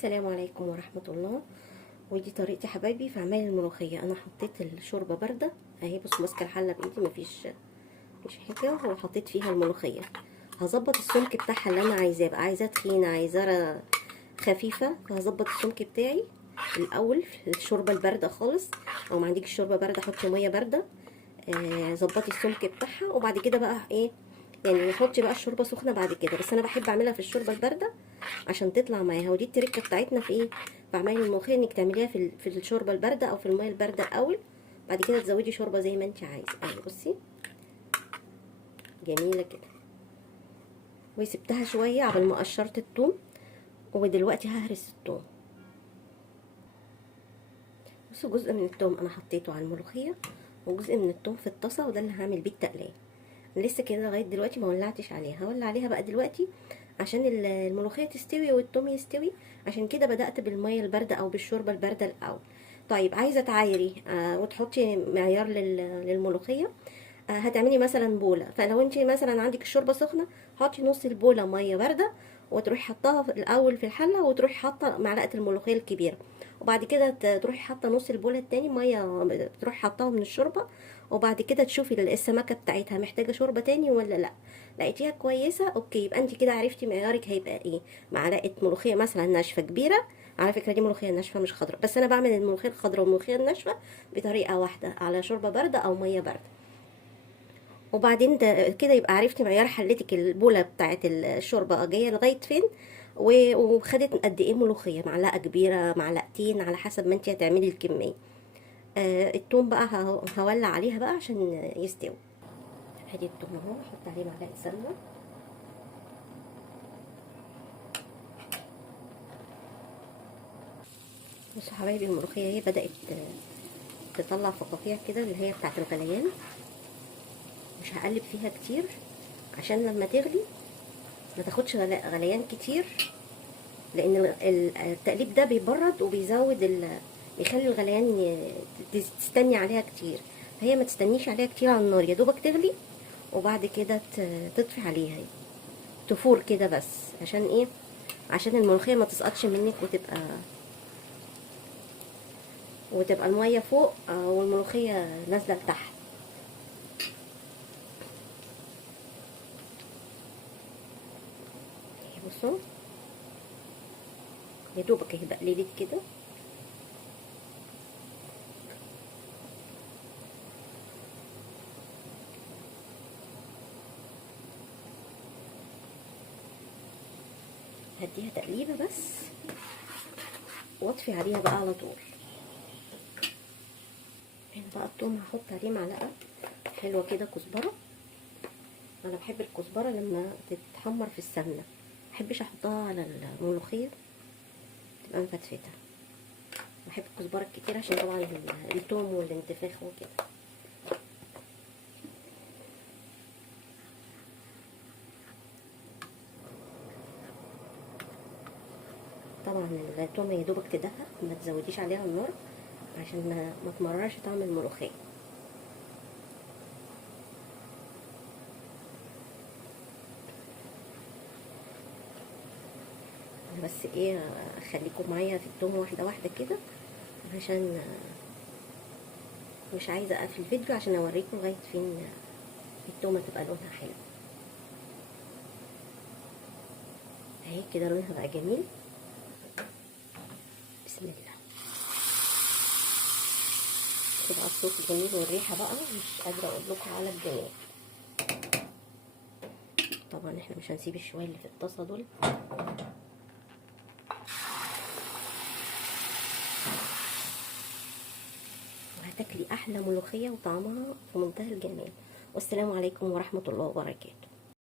السلام عليكم ورحمة الله. ودي طريقتي يا حبايبي في عمايل الملوخية. انا حطيت الشوربة باردة اهي، بصوا ماسكة الحلة بايدي، مفيش حاجة، وحطيت فيها الملوخية. هظبط السمك بتاعها اللي انا عايزاه بقى، عايزاه تخينة عايزاه خفيفة، فهظبط السمك بتاعي الاول في الشوربة الباردة خالص، او ما عندكش شوربة باردة حطي مية باردة. ظبطي السمك بتاعها، وبعد كده بقى ايه يعني نحط بقى الشوربه سخنه بعد كده، بس انا بحب اعملها في الشوربه البارده عشان تطلع معاها. ودي التركه بتاعتنا في ايه، في عمايل الملوخيه، انك تعمليها في الشوربه البارده او في الميه البارده الاول، بعد كده تزودي شوربه زي ما انت عايزه. اهي بصي جميله كده. وسبتها شويه عبال ما قشرت الثوم، ودلوقتي ههرس الثوم. بصوا جزء من الثوم انا حطيته على الملوخيه، وجزء من الثوم في الطاسه، وده اللي هعمل بيه التقليه. لسه كده لغايه دلوقتي ما ولعتش عليها، هولع عليها بقى دلوقتي عشان الملوخيه تستوي والثوم يستوي. عشان كده بدات بالميه البارده او بالشوربه البارده الاول. طيب عايزه تعايري وتحطي معيار للملوخيه، هتعملي مثلا بوله، فلو انت مثلا عندك الشوربه سخنه حطي نص البوله ميه بارده، وتروحي حطاها الاول في الحله، وتروحي حاطه معلقه الملوخيه الكبيره، وبعد كده تروحي حاطه نص البوله التاني ميه، تروحي حطاها من الشوربه، وبعد كده تشوفي السمكه بتاعتها محتاجه شوربه تاني ولا لا. لقيتيها كويسه اوكي، يبقى انت كده عرفتي معيارك هيبقى ايه. معلقه ملوخيه مثلا ناشفه كبيره، على فكره دي ملوخيه ناشفه مش خضراء، بس انا بعمل الملوخيه الخضراء والملوخيه الناشفه بطريقه واحده، على شوربه بارده او ميه بارده. وبعدين كده يبقى عرفتي معيار حلتك البوله بتاعت الشوربه جايه لغايه فين، وخدت قد ايه ملوخيه، معلقه كبيره معلقتين على حسب ما انت هتعملي الكميه. التوم بقى هولع عليها بقى عشان يستوي. ادي التوم اهو، احط عليه معلقه سمنه. بصوا حبايبي الملوخيه اهي بدات تطلع فقاقيع كده اللي هي بتاعت الغليان. مش هقلب فيها كتير عشان لما تغلي ما تاخدش غليان كتير، لان التقليب ده بيبرد وبيزود بيخلي الغليان تستني عليها كتير. فهي ما تستنيش عليها كتير على النار، يا دوبك تغلي وبعد كده تطفي عليها تفور كده بس. عشان ايه؟ عشان الملوخيه ما تسقطش منك وتبقى الميه فوق والملوخيه نازله لتحت. بصوا يا دوبك اهي بقليلت كده. هديها تقليبه بس واطفي عليها بقى على طول. هنا بقى الثوم هحط عليه معلقه حلوه كده كزبره. انا بحب الكزبره لما تتحمر في السمنه، محبش احطها على الملوخيه تبقى مفتفته. بحب الكزبره الكتير عشان طبعا الثوم والانتفاخ وكده. طبعا الثوم يا دوبك تدهق، ما تزوديش عليها النار عشان ما تمررش طعم الملوخيه. انا بس ايه، خليكم معايا في الثوم واحده واحده كده، عشان مش عايزه اقفل الفيديو عشان اوريكم لغايه فين التومه تبقى لونها حلو. اهي كده لونها بقى جميل. بسم الله. تبقى الصوت جميل والريحه بقى مش قادره اقول لكم على الجمال. طبعا احنا مش هنسيب الشويه اللي في الطاسه دول. وهتاكلي احلى ملوخيه وطعمها في منتهى الجمال. والسلام عليكم ورحمه الله وبركاته.